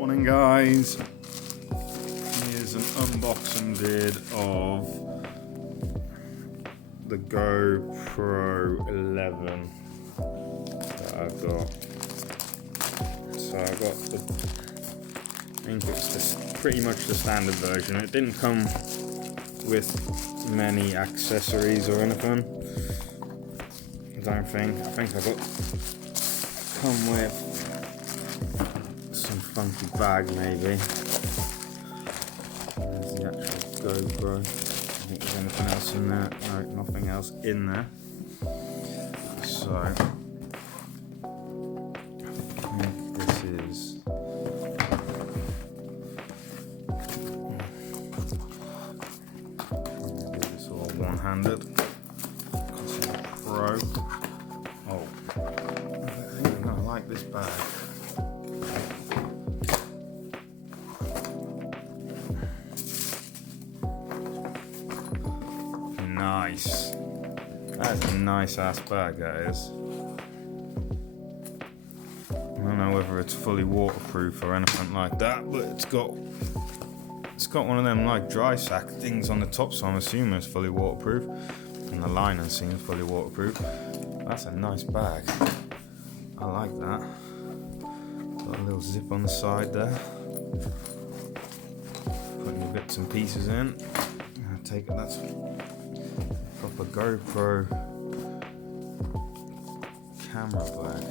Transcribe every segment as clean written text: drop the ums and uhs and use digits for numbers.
Morning guys, here's an unboxing vid of the GoPro 11 that I've got. So I got I think it's pretty much the standard version. It didn't come with many accessories or anything, I don't think. I think I got come with some funky bag maybe. There's the actual GoPro. I think there's anything else in there. No, nothing else in there. So I think this is do this all one-handed. Pro. Oh, I think I'm gonna like this bag. Nice. That's a nice ass bag, that is. I don't know whether it's fully waterproof or anything like that, but it's got one of them like dry sack things on the top, so I'm assuming it's fully waterproof. And the lining seems fully waterproof. That's a nice bag. I like that. Got a little zip on the side there. Putting your bits and pieces in. I take it that's proper GoPro camera bag.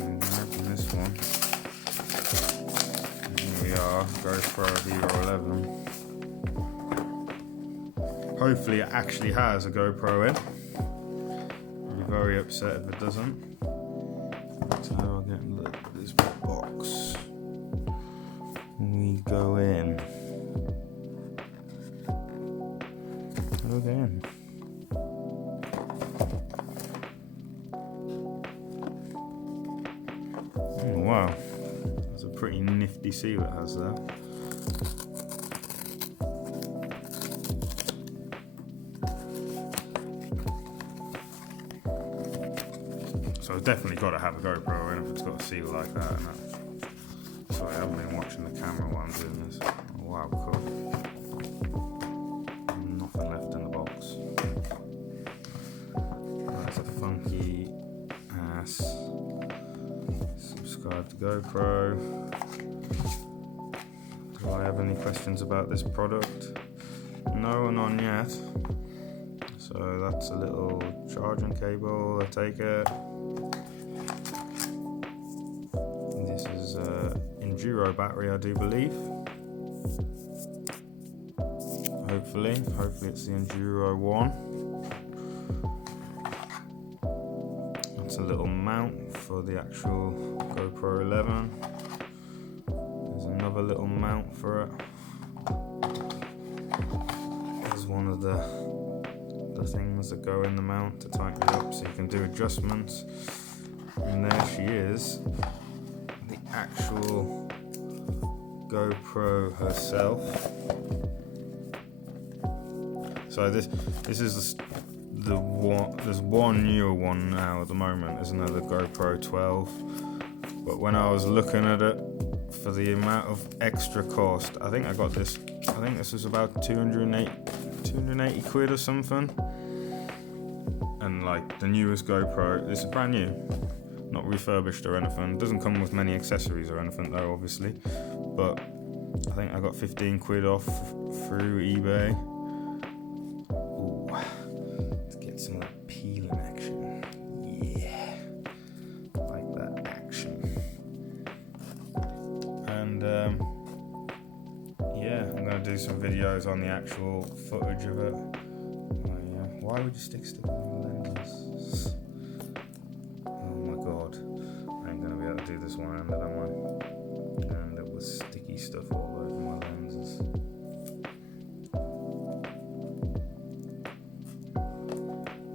And open this one. And here we are, GoPro Hero 11. Hopefully it actually has a GoPro in. I'll be very upset if it doesn't. So I'll get a look at this box. We go in. Okay. Oh wow, that's a pretty nifty seal it has there. So it's definitely got to have a GoPro in if it's got a seal like that. Sorry, I haven't been watching the camera while I'm doing this. Oh, wow, cool. Nothing left in the box. That's a funky ass. Subscribe to GoPro. Do I have any questions about this product? No, none yet. So that's a little charging cable, I take it. This is an Enduro battery, I do believe. Hopefully it's the Enduro 1. That's a little mount for the actual GoPro 11. There's another little mount for it. There's one of the things that go in the mount to tighten it up so you can do adjustments. And there she is, the actual GoPro herself. So this is the one. There's one newer one now at the moment. There's another GoPro 12. But when I was looking at it for the amount of extra cost, I think I got this. I think this was about 280 quid or something. And like the newest GoPro, this is brand new, not refurbished or anything. It doesn't come with many accessories or anything though, obviously. But I think I got 15 quid off through eBay. Ooh, let's get some of that peeling action. Yeah, I like that action. And yeah, I'm gonna do some videos on the actual footage of it. Why would you stick stuff on the lenses? Oh my god, I ain't gonna be able to do this one-handed, am I? And there was sticky stuff all over my lenses.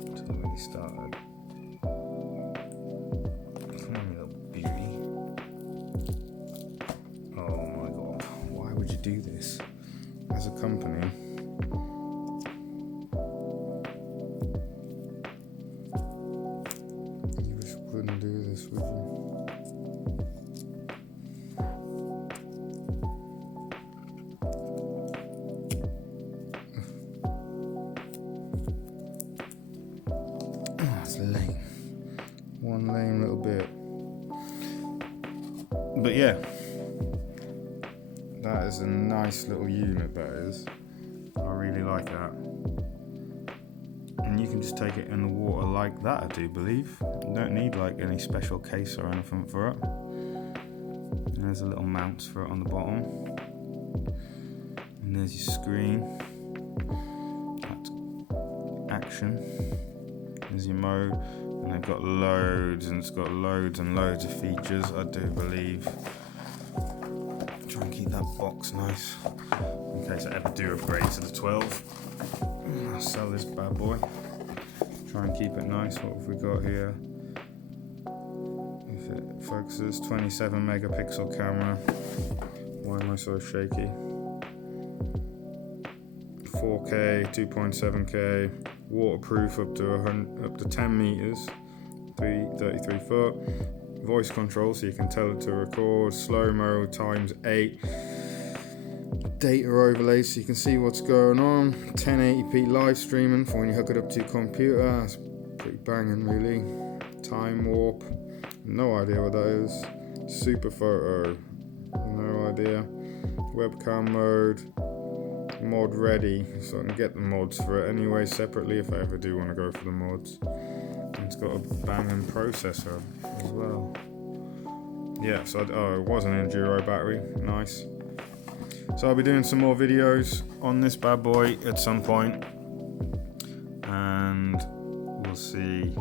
Until when he started. Come on, you little beauty. Oh my god, why would you do this? As a company, wouldn't do this, would you? But yeah, that is a nice little unit, that is. I really like that. And you can just take it in the water like that, I do believe. You don't need like any special case or anything for it. And there's a little mount for it on the bottom. And there's your screen. That's action. There's your mode. And they've got loads, and it's got loads and loads of features, I do believe. Try and keep that box nice in case I ever do upgrade to the 12. I'll sell this bad boy. Try and keep it nice. What have we got here? If it focuses, 27 megapixel camera. Why am I so shaky? 4K, 2.7K, waterproof up to 10 meters, 33 foot. Voice control, so you can tell it to record. Slow-mo times 8. Data overlay, so you can see what's going on. 1080p live streaming for when you hook it up to your computer. That's pretty banging, really. Time warp, no idea what that is. Super photo, no idea. Webcam mode, mod ready, so I can get the mods for it anyway separately if I ever do want to go for the mods. It's got a banging processor as well. Yeah, so it was an Enduro battery, nice. So I'll be doing some more videos on this bad boy at some point, and we'll see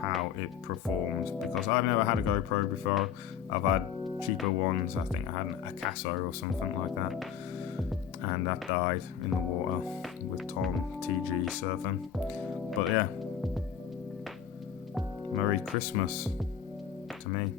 how it performs, because I've never had a GoPro before. I've had cheaper ones. I think I had an Acaso or something like that, and that died in the water with Tom TG surfing. But yeah, Merry Christmas to me.